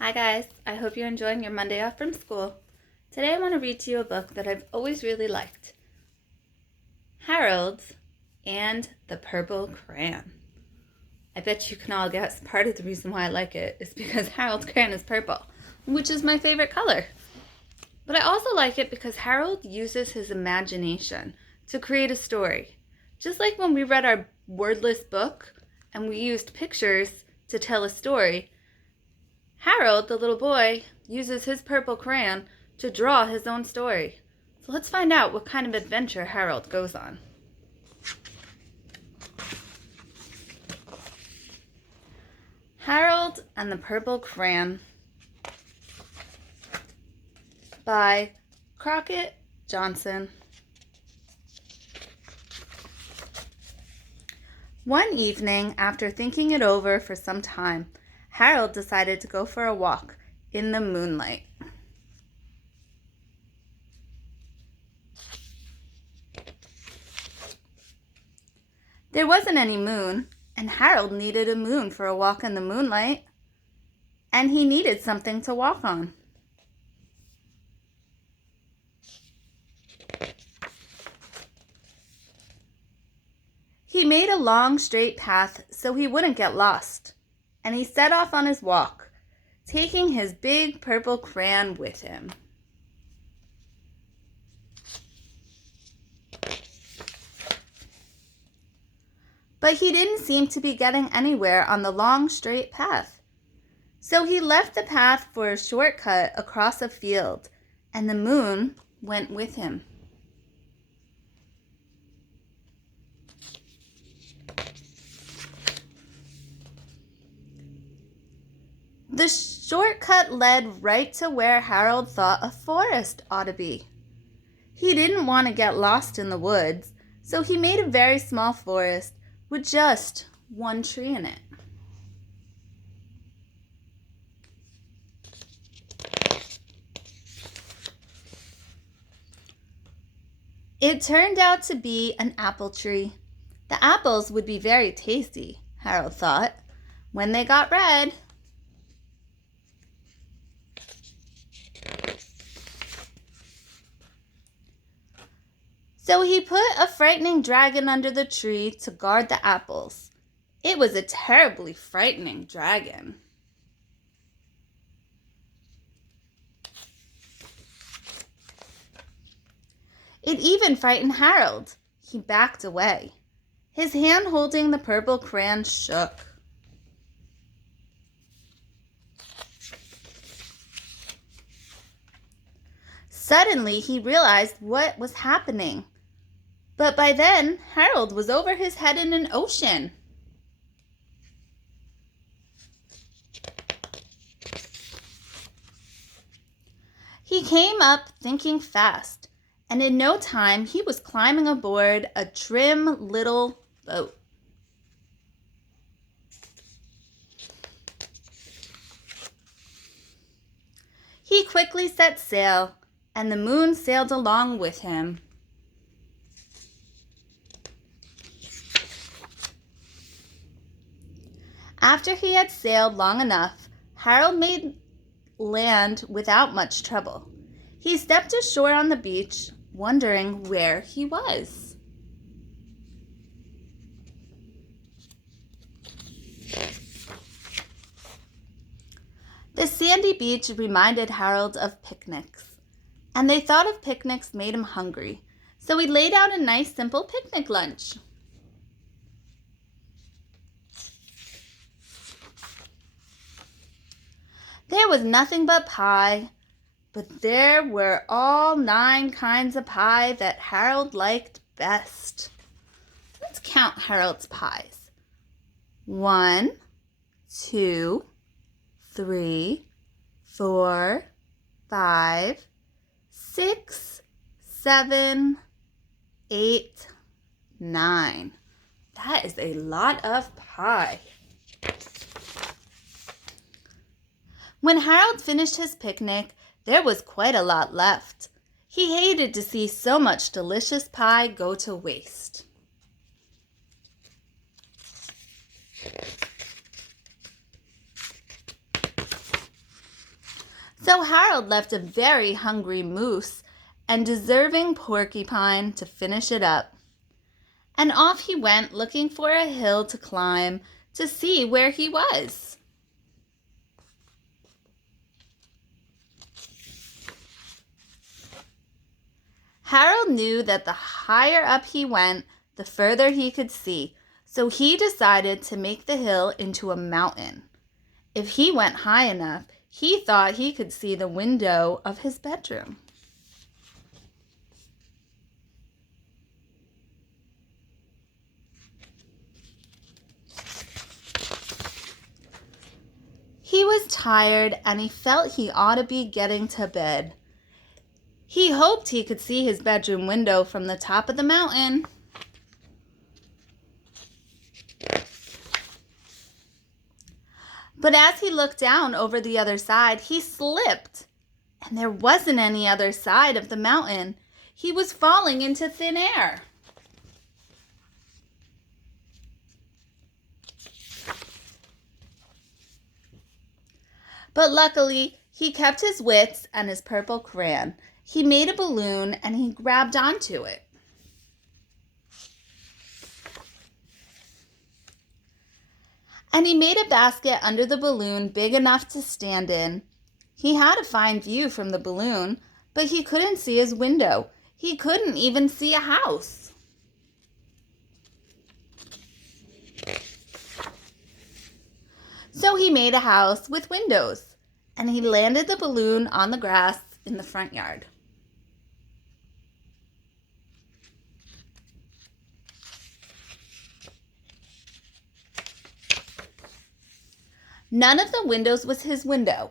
Hi guys, I hope you're enjoying your Monday off from school. Today I want to read to you a book that I've always really liked. Harold and the Purple Crayon. I bet you can all guess part of the reason why I like it is because Harold's crayon is purple, which is my favorite color. But I also like it because Harold uses his imagination to create a story. Just like when we read our wordless book and we used pictures to tell a story, Harold, the little boy, uses his purple crayon to draw his own story. So let's find out what kind of adventure Harold goes on. Harold and the Purple Crayon by Crockett Johnson. One evening, after thinking it over for some time, Harold decided to go for a walk in the moonlight. There wasn't any moon, and Harold needed a moon for a walk in the moonlight, and he needed something to walk on. He made a long, straight path so he wouldn't get lost, and he set off on his walk, taking his big purple crayon with him. But he didn't seem to be getting anywhere on the long, straight path. So he left the path for a shortcut across a field, and the moon went with him. The shortcut led right to where Harold thought a forest ought to be. He didn't want to get lost in the woods, so he made a very small forest with just one tree in it. It turned out to be an apple tree. The apples would be very tasty, Harold thought, when they got red. So he put a frightening dragon under the tree to guard the apples. It was a terribly frightening dragon. It even frightened Harold. He backed away. His hand holding the purple crayon shook. Suddenly, he realized what was happening. But by then, Harold was over his head in an ocean. He came up thinking fast, and in no time he was climbing aboard a trim little boat. He quickly set sail, and the moon sailed along with him. After he had sailed long enough, Harold made land without much trouble. He stepped ashore on the beach, wondering where he was. The sandy beach reminded Harold of picnics, and they thought of picnics made him hungry, so he laid out a nice simple picnic lunch. There was nothing but pie, but there were all 9 kinds of pie that Harold liked best. Let's count Harold's pies. 1, 2, 3, 4, 5, 6, 7, 8, 9. That is a lot of pie. When Harold finished his picnic, there was quite a lot left. He hated to see so much delicious pie go to waste. So Harold left a very hungry moose and deserving porcupine to finish it up. And off he went looking for a hill to climb to see where he was. Harold knew that the higher up he went, the further he could see, so he decided to make the hill into a mountain. If he went high enough, he thought he could see the window of his bedroom. He was tired and he felt he ought to be getting to bed. He hoped he could see his bedroom window from the top of the mountain. But as he looked down over the other side, he slipped, and there wasn't any other side of the mountain. He was falling into thin air. But luckily, he kept his wits and his purple crayon. He made a balloon and he grabbed onto it. And he made a basket under the balloon big enough to stand in. He had a fine view from the balloon, but he couldn't see his window. He couldn't even see a house. So he made a house with windows, and he landed the balloon on the grass in the front yard. None of the windows was his window.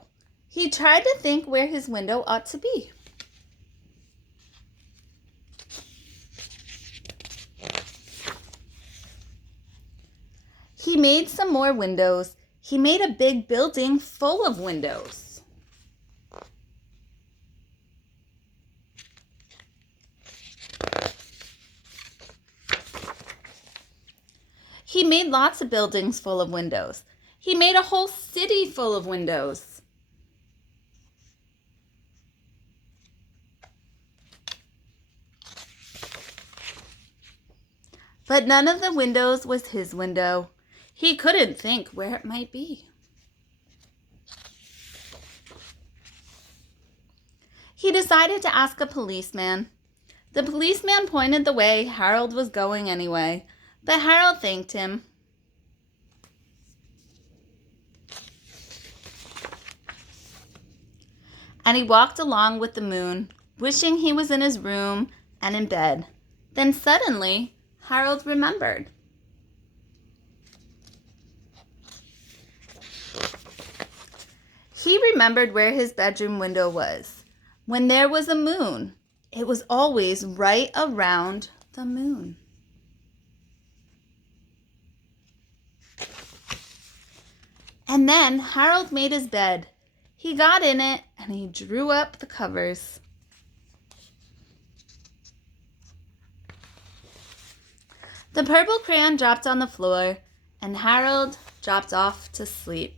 He tried to think where his window ought to be. He made some more windows. He made a big building full of windows. He made lots of buildings full of windows. He made a whole city full of windows. But none of the windows was his window. He couldn't think where it might be. He decided to ask a policeman. The policeman pointed the way Harold was going anyway, but Harold thanked him. And he walked along with the moon, wishing he was in his room and in bed. Then suddenly, Harold remembered. He remembered where his bedroom window was. When there was a moon, it was always right around the moon. And then Harold made his bed. He got in it and he drew up the covers. The purple crayon dropped on the floor and Harold dropped off to sleep.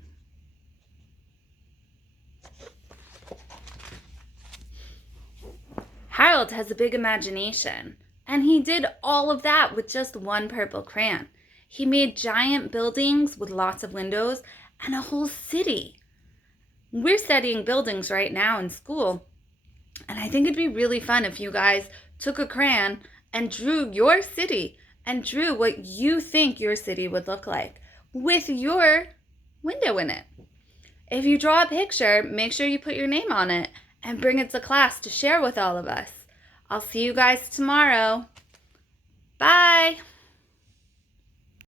Harold has a big imagination, and he did all of that with just one purple crayon. He made giant buildings with lots of windows and a whole city. We're studying buildings right now in school, and I think it'd be really fun if you guys took a crayon and drew your city and drew what you think your city would look like with your window in it. If you draw a picture, make sure you put your name on it and bring it to class to share with all of us. I'll see you guys tomorrow. Bye.